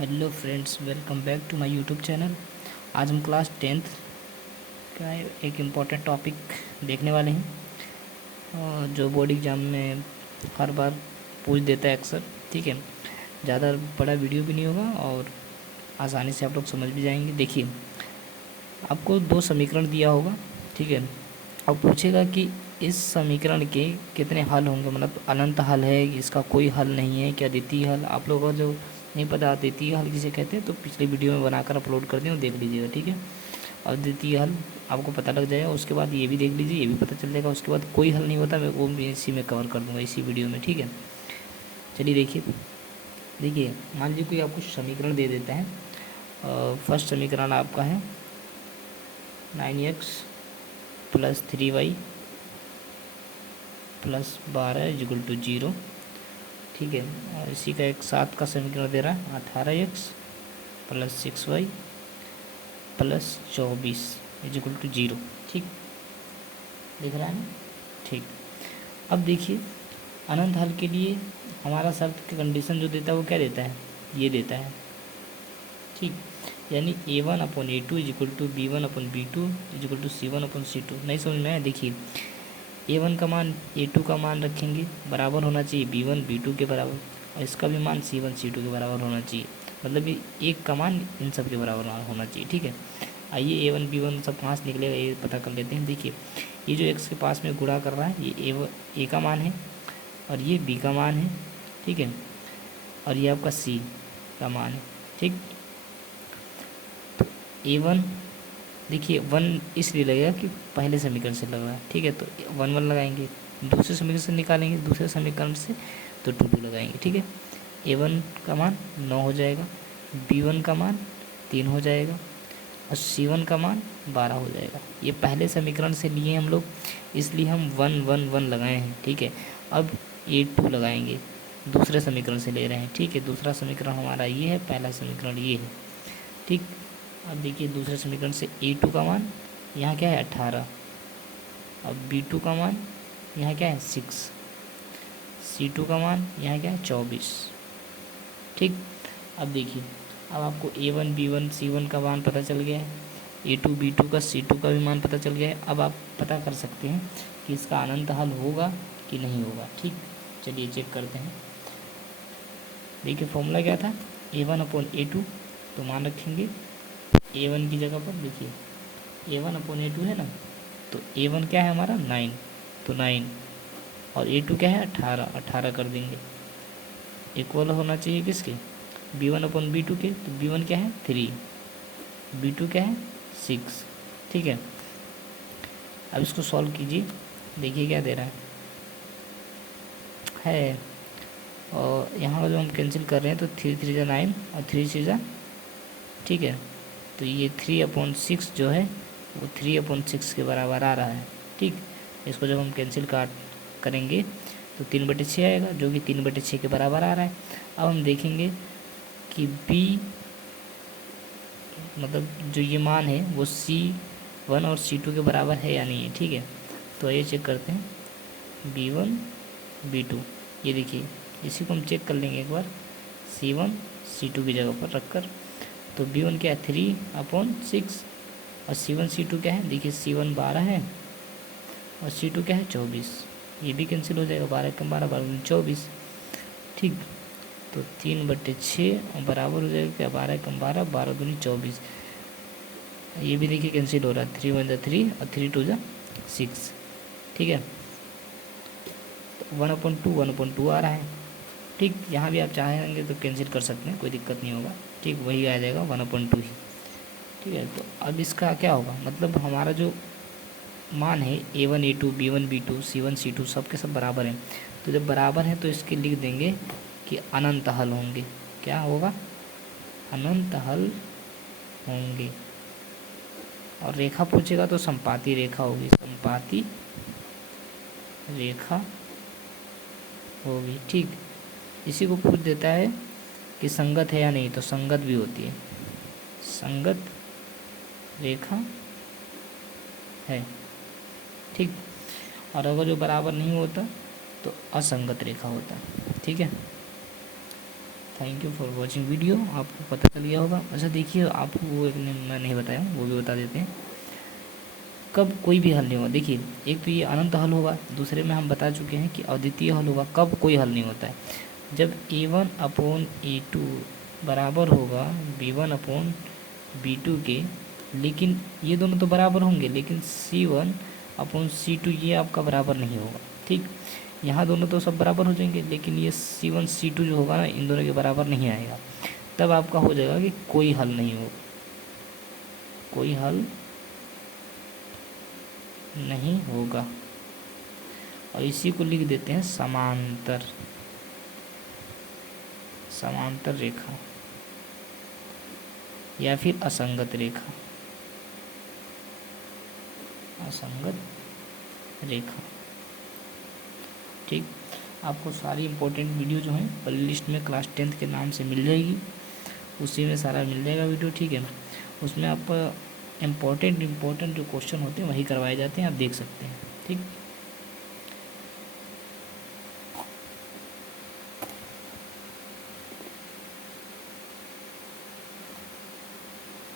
Hello friends, welcome back to my YouTube channel. आज हम class 10th का एक इम्पॉर्टेंट टॉपिक देखने वाले हैं जो बोर्ड एग्ज़ाम में हर बार पूछ देता है अक्सर। ठीक है, ज़्यादा बड़ा वीडियो भी नहीं होगा और आसानी से आप लोग समझ भी जाएंगे। देखिए, आपको दो समीकरण दिया होगा। ठीक है, अब पूछेगा कि इस समीकरण के कितने हल होंगे, मतलब अनंत हल है, इसका कोई हल नहीं है, क्या द्वितीय हल। आप लोगों को जो नहीं पता द्वितीय हल किसे कहते हैं तो पिछले वीडियो में बनाकर अपलोड कर दें और देख लीजिएगा। ठीक है, और द्वितीय हल आपको पता लग जाएगा। उसके बाद ये भी देख लीजिए, ये भी पता चल जाएगा। उसके बाद कोई हल नहीं होता, मैं वो भी इसी में कवर कर दूँगा, इसी वीडियो में। ठीक है, चलिए देखिए। देखिए, मान लीजिए कोई आपको समीकरण दे देता है। फर्स्ट समीकरण आपका है 9x + 3y + 12 = 0। ठीक है, और इसी का एक साथ का समीकरण दे रहा है 18x + 6y + 24 = 0। ठीक, दिख रहा है ना? ठीक, अब देखिए, अनंत हल के लिए हमारा शर्त की कंडीशन जो देता है वो क्या देता है, ये देता है। ठीक, यानी a1/a2 = b1/b2 = c1/c2। नहीं समझ में आया? देखिए, a1 का मान a2 का मान रखेंगे, बराबर होना चाहिए b1 b2 के बराबर, और इसका भी मान c1 c2 के बराबर होना चाहिए। मतलब ये एक का मान इन सब के बराबर होना चाहिए। ठीक है, आइए a1 b1 सब कहाँ से निकलेगा ये पता कर लेते हैं। देखिए, ये जो x के पास में गुणा कर रहा है ये a का मान है और ये b का मान है। ठीक है, और ये आपका c का मान है। ठीक, तो a1 देखिए 1 इसलिए लगेगा कि पहले समीकरण से लग रहा है। ठीक है, तो 1 लगाएंगे, दूसरे समीकरण से निकालेंगे, दूसरे समीकरण से तो 2 लगाएंगे। ठीक है, a1 का मान 9 हो जाएगा, b1 का मान 3 हो जाएगा और c1 का मान 12 हो जाएगा। ये पहले समीकरण से लिए हम लोग, इसलिए हम 1 1 1 लगाए हैं। ठीक है, अब a2 लगाएंगे, दूसरे समीकरण से ले रहे हैं। ठीक है, दूसरा समीकरण हमारा ये है, पहला समीकरण ये है। ठीक, अब देखिए दूसरे समीकरण से a2 का मान यहाँ क्या है 18, अब b2 का मान यहाँ क्या है 6, c2 का मान यहाँ क्या है 24। ठीक, अब देखिए, अब आपको a1 b1 c1 का मान पता चल गया है, a2 b2 का c2 का भी मान पता चल गया है। अब आप पता कर सकते हैं कि इसका अनंत हल होगा कि नहीं होगा। ठीक, चलिए चेक करते हैं। देखिए, फॉर्मूला क्या था, a1/a2, तो मान रखेंगे a1 की जगह पर। देखिए, a1/a2 है ना, तो a1 क्या है हमारा 9, तो 9, और a2 क्या है 18, 18 कर देंगे। इक्वल होना चाहिए किसके, b1/b2 के, तो b1 क्या है 3, b2 क्या है 6। ठीक है, अब इसको सॉल्व कीजिए, देखिए क्या दे रहा है। और यहाँ का जो हम कैंसिल कर रहे हैं तो 3 3 जा 9 और 3 6 जा, ठीक है, तो ये 3/6 जो है वो 3/6 के बराबर आ रहा है। ठीक, इसको जब हम कैंसिल करेंगे तो 3/6 आएगा, जो कि 3/6 के बराबर आ रहा है। अब हम देखेंगे कि b मतलब जो ये मान है वो c1 और c2 के बराबर है या नहीं है। ठीक है, तो ये चेक करते हैं, b1 b2, ये देखिए, इसी को हम चेक कर लेंगे एक बार c1 c2 की जगह पर रखकर। तो b1 क्या है 3/6 और c1 c2 क्या है, देखिए c1 12 है और c2 क्या है 24, ये भी कैंसिल हो जाएगा, 12 कम 12 12 24। ठीक, तो 3/6 और बराबर हो जाएगा क्या, 12 कम 12 12 दूनी 24, ये भी देखिए कैंसिल हो रहा है, 3 1 3 और 3 2 6। ठीक है, तो 1/2 1/2 आ रहा है। ठीक, यहाँ भी आप चाहेंगे तो कैंसिल कर सकते हैं, कोई दिक्कत नहीं होगा। ठीक, वही आ जाएगा 1/2 ही। ठीक है, तो अब इसका क्या होगा, मतलब हमारा जो मान है a1 a2 b1 b2 c1 c2 सब के सब बराबर हैं। तो जब बराबर हैं तो इसके लिख देंगे कि अनंत हल होंगे। क्या होगा, अनंत हल होंगे। और रेखा पूछेगा तो संपाती रेखा होगी, संपाती रेखा होगी। ठीक, इसी को पूछ देता है कि संगत है या नहीं, तो संगत भी होती है, संगत रेखा है। ठीक, और अगर जो बराबर नहीं होता तो असंगत रेखा होता है। ठीक है, thank you for watching video. आपको पता चल गया होगा। अच्छा देखिए, आपको वो एक मैं नहीं बताया, वो भी बता देते हैं। कब कोई भी हल नहीं होगा, देखिए एक तो ये अनंत हल होगा, दूसरे में हम बता चुके हैं कि अद्वितीय हल होगा। कब कोई हल नहीं होता है, जब a1/a2 बराबर होगा b1/b2 के, लेकिन ये दोनों तो बराबर होंगे, लेकिन c1/c2 ये आपका बराबर नहीं होगा। ठीक, यहाँ दोनों तो सब बराबर हो जाएंगे, लेकिन ये c1 c2 जो होगा ना, इन दोनों के बराबर नहीं आएगा। तब आपका हो जाएगा कि कोई हल नहीं होगा, कोई हल नहीं होगा। और इसी को लिख देते हैं समांतर, समांतर रेखा या फिर असंगत रेखा, असंगत रेखा। ठीक, आपको सारी इम्पोर्टेंट वीडियो जो हैं प्ले लिस्ट में क्लास 10th के नाम से मिल जाएगी, उसी में सारा मिल जाएगा वीडियो। ठीक है, उसमें आप इम्पोर्टेंट जो क्वेश्चन होते हैं वही करवाए जाते हैं, आप देख सकते हैं। ठीक।